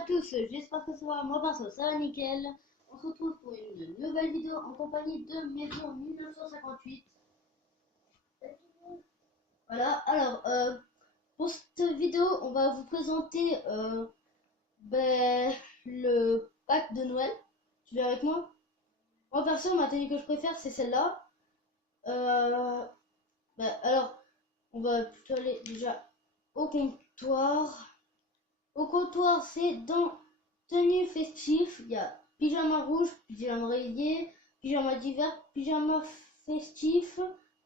à tous, j'espère que ça va, moi perso ça va nickel. On se retrouve pour une nouvelle vidéo en compagnie de Maison 1958. Voilà, alors pour cette vidéo on va vous présenter le pack de Noël. Tu viens avec moi? Moi perso ma tenue que je préfère c'est celle-là. Alors on va plutôt aller déjà au comptoir. Au comptoir, c'est dans tenue festive. Il y a pyjama rouge, pyjama rayé, pyjama d'hiver, pyjama festif,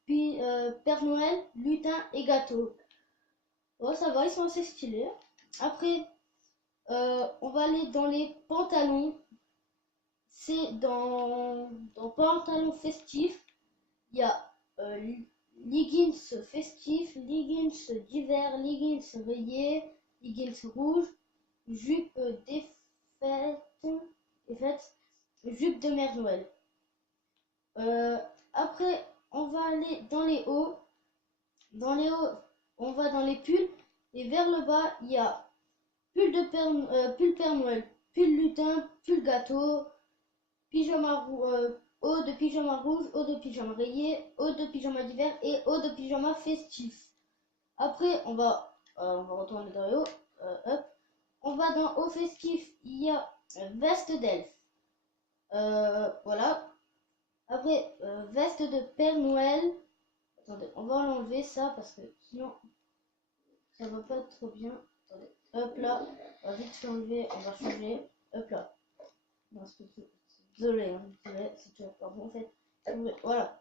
puis Père Noël, lutin et gâteau. Bon, ça va, ils sont assez stylés. Après, on va aller dans les pantalons. C'est dans pantalons festifs. Il y a leggings festifs, leggings d'hiver, leggings rayés, leggings rouges, jupe défaite, jupe de Mère Noël. Après, on va aller dans les hauts. Dans les hauts, on va dans les pulls. Et vers le bas, il y a pull Père Noël, pull lutin, pull gâteau, pyjama haut de pyjama rouge, haut de pyjama rayé, haut de pyjama d'hiver et haut de pyjama festif. Après, on va retourner dans les hauts. Hop. On va dans haut festif, il y a veste d'elfe. Voilà. Après, veste de Père Noël. Attendez, on va l'enlever ça parce que sinon ça va pas trop bien. Attendez, hop là. On va vite l'enlever, on va changer. Hop là. Non, désolé, hein, c'est toujours pas bon en fait. Voilà.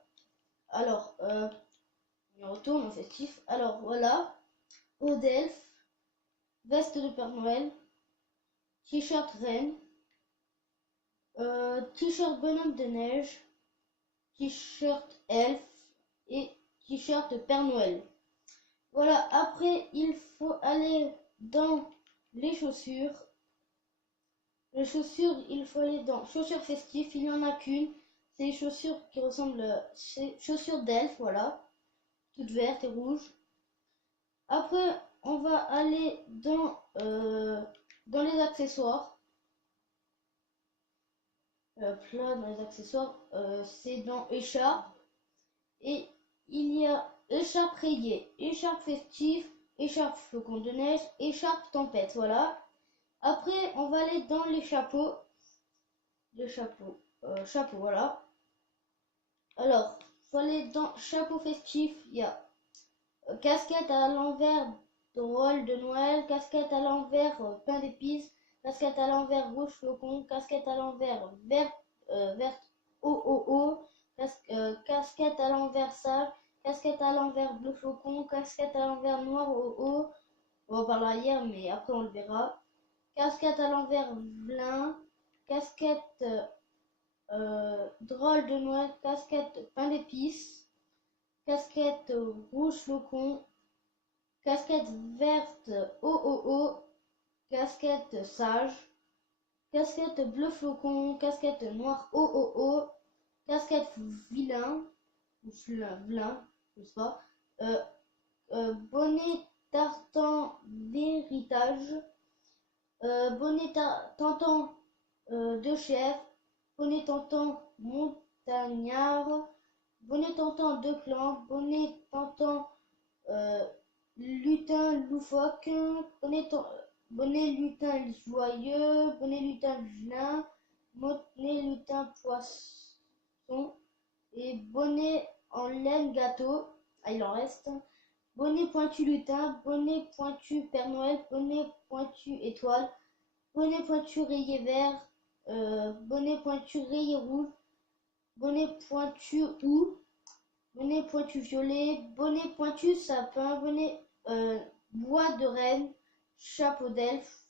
Alors, on retourne au festif. Alors voilà. Haut d'elfe. Veste de Père Noël. T-shirt reine. T-shirt bonhomme de neige. T-shirt elfe. Et t-shirt Père Noël. Voilà, après il faut aller dans les chaussures. Les chaussures, il faut aller dans chaussures festives, il n'y en a qu'une. C'est les chaussures qui ressemblent, c'est chaussures d'elfe, voilà. Toutes vertes et rouges. Après, on va aller dans les accessoires. Là, dans les accessoires, c'est dans écharpe. Et il y a écharpe rayée, écharpe festive, écharpe flocon de neige, écharpe tempête, voilà. Après, on va aller dans les chapeaux. Les chapeaux, voilà. Alors, il faut aller dans chapeau festif. Il y a casquette à l'envers, drôle de Noël, casquette à l'envers, pain d'épices, casquette à l'envers, rouge flocon, casquette à l'envers, verte, casquette à l'envers sage, casquette à l'envers bleu flocon, casquette à l'envers noir au. On va par l'arrière, mais après on le verra. Casquette à l'envers blin, casquette drôle de Noël, casquette pain d'épices, casquette rouge flocon, casquette verte casquette sage, casquette bleu flocon, casquette noire casquette vilain, ou vilain, je sais pas, bonnet tartan d'héritage, bonnet tentant de chef, bonnet tentant montagnard, bonnet tentant de clan, bonnet tentant lutin loufoque, bonnet lutin joyeux, bonnet lutin vilain, bonnet lutin poisson et bonnet en laine gâteau. Ah, il en reste. Bonnet pointu lutin, bonnet pointu Père Noël, bonnet pointu étoile, bonnet pointu rayé vert, bonnet pointu rayé rouge, bonnet pointu ou, bonnet pointu violet, bonnet pointu sapin, bonnet bois de reine, chapeau d'elfe,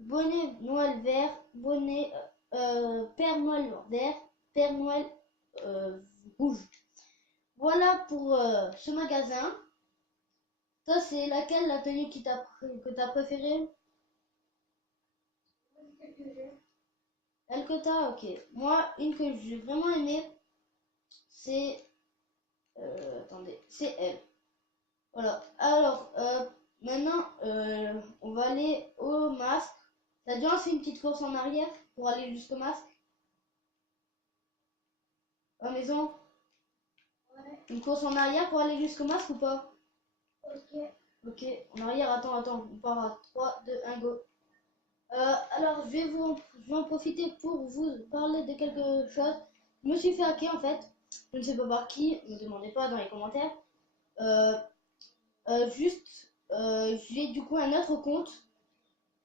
bonnet Noël vert, bonnet Père Noël vert, Père Noël rouge. Voilà pour ce magasin. Toi, c'est laquelle la tenue que t'as préférée? Elle que t'as, ok. Moi, une que j'ai vraiment aimée, c'est attendez, c'est elle. Voilà. Alors, maintenant, on va aller au masque. T'as déjà fait une petite course en arrière pour aller jusqu'au masque? À la maison? Ouais. Une course en arrière pour aller jusqu'au masque ou pas? Ok. Ok, en arrière, attends, on part à 3, 2, 1, go. Alors, je vais en profiter pour vous parler de quelque chose. Je me suis fait hacker en fait. Je ne sais pas par qui, ne me demandez pas dans les commentaires. Euh, j'ai du coup un autre compte.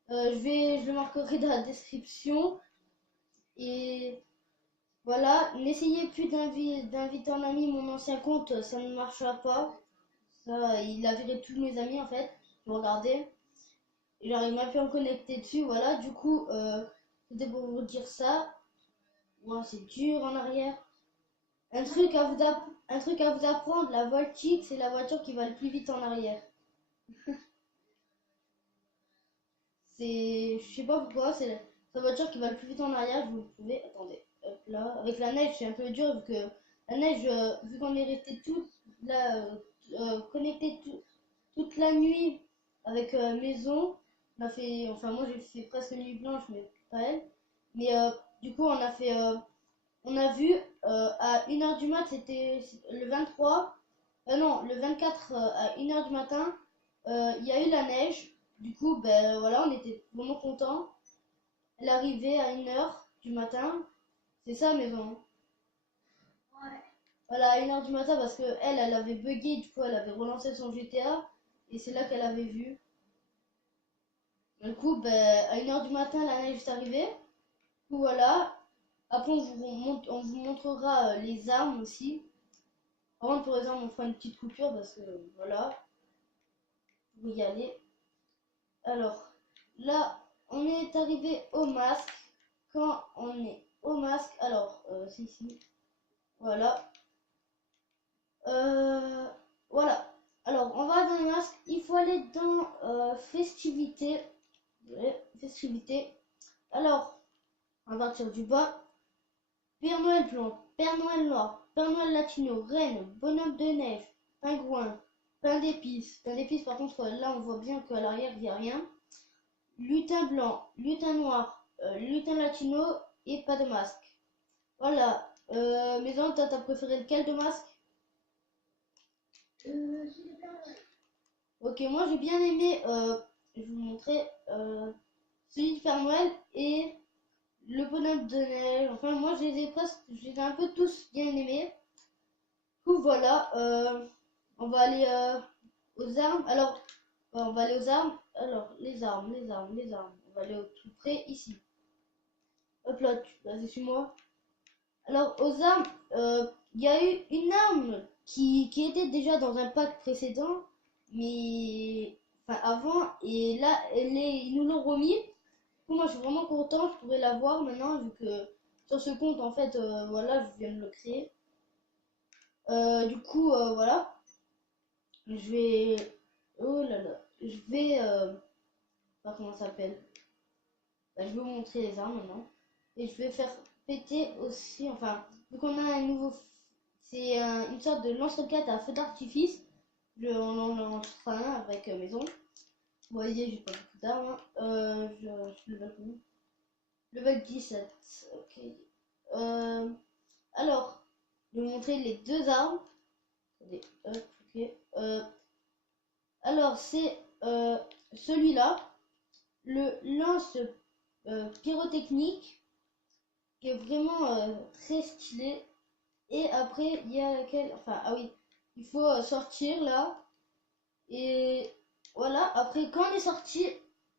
Je le marquerai dans la description. Et voilà, n'essayez plus d'inviter en ami mon ancien compte, ça ne marchera pas. Ça, il a viré tous mes amis en fait. Vous regardez. J'arrive même plus à me connecter dessus, voilà. Du coup, c'était pour vous dire ça. Wow, c'est dur en arrière. Un truc à vous apprendre, la Voltic, c'est la voiture qui va le plus vite en arrière. Je sais pas pourquoi, c'est la voiture qui va le plus vite en arrière. Vous pouvez, attendez, hop là. Avec la neige, c'est un peu dur vu que la neige, vu qu'on est resté connecté toute la nuit avec maison. Enfin moi j'ai fait presque nuit blanche, mais pas elle. Mais du coup on a vu à 1h du mat, c'était le 23, non, le 24 à 1h du matin, il y a eu la neige. Du coup, ben voilà, on était vraiment contents. Elle arrivait à 1h du matin, c'est ça maison. Ouais. Voilà, à 1h du matin parce que elle avait bugué, du coup elle avait relancé son GTA et c'est là qu'elle avait vu. Du coup, ben, à 1h du matin, la neige est arrivée. Du coup, voilà. Après, on vous montrera les armes aussi. Par contre, pour les armes, on fera une petite coupure parce que voilà, vous y aller. Alors, là, on est arrivé au masque. Quand on est au masque, alors, c'est ici. Voilà. Euh, voilà. Alors, on va dans les masques. Il faut aller dans festivité. Festivité. Alors, on va partir du bas. Père Noël blanc, Père Noël noir, Père Noël latino, reine, bonhomme de neige, pingouin, pain d'épices. Pain d'épices, par contre, là, on voit bien qu'à l'arrière, il n'y a rien. Lutin blanc, lutin noir, lutin latino et pas de masque. Voilà. Maison, t'as préféré lequel de masque? Ok, moi j'ai bien aimé, je vais vous montrer, celui de Père Noël et le bonhomme de neige. Enfin, moi je les ai un peu tous bien aimés. Du coup, voilà, on va aller aux armes. Alors, on va aller aux armes. Alors, les armes. On va aller au tout près ici. Hop là, vas-y, suis-moi. Alors, aux armes, il y a eu une arme qui était déjà dans un pack précédent, mais enfin avant, et là, ils nous l'ont remis. Du coup, moi, je suis vraiment content, je pourrais la voir maintenant, vu que sur ce compte, en fait, voilà, je viens de le créer. Du coup, voilà, je vais. Oh là là, je vais. Pas comment ça s'appelle. Bah, je vais vous montrer les armes maintenant. Et je vais faire péter aussi, enfin, vu qu'on a un nouveau. C'est une sorte de lance-roquette à feu d'artifice. On en lancera un avec maison. Vous voyez, j'ai pas beaucoup d'armes, hein. Je level combien? Level 17. Ok. Alors, je vais vous montrer les deux armes. Attendez, hop, ok. Alors, c'est celui-là, le lance pyrotechnique, qui est vraiment très stylé. Et après, il y a laquelle. Enfin, ah oui, il faut sortir là. Et voilà, après, quand on est sorti,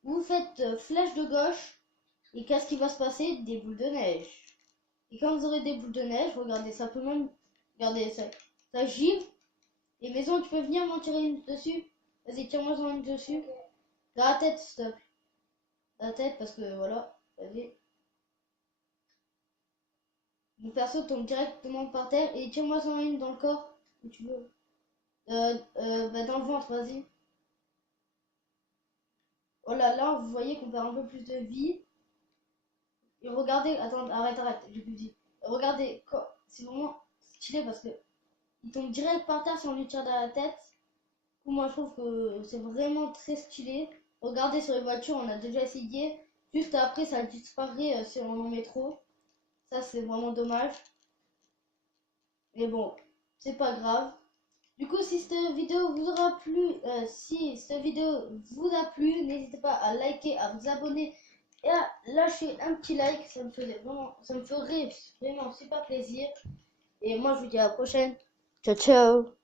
vous faites flèche de gauche. Et qu'est-ce qui va se passer? Des boules de neige. Et quand vous aurez des boules de neige, regardez, ça peut même. Regardez, ça givre. Et maison, tu peux venir m'en tirer une dessus? Vas-y, tire-moi en une dessus. Dans la tête, stop. La tête, parce que voilà, vas-y. Mon perso tombe directement par terre et tire-moi en une dans le corps, où tu veux. Bah dans le ventre, vas-y. Oh là là, vous voyez qu'on perd un peu plus de vie. Et regardez, attends, arrête, j'ai plus de vie. Regardez, c'est vraiment stylé parce que il tombe direct par terre si on lui tire dans la tête. Moi, je trouve que c'est vraiment très stylé. Regardez sur les voitures, on a déjà essayé. Juste après, ça disparaît si on en met trop. Ça, c'est vraiment dommage. Mais bon, c'est pas grave. Du coup, si cette vidéo vous aura plu, n'hésitez pas à liker, à vous abonner et à lâcher un petit like. Ça me ferait vraiment super plaisir. Et moi, je vous dis à la prochaine. Ciao, ciao.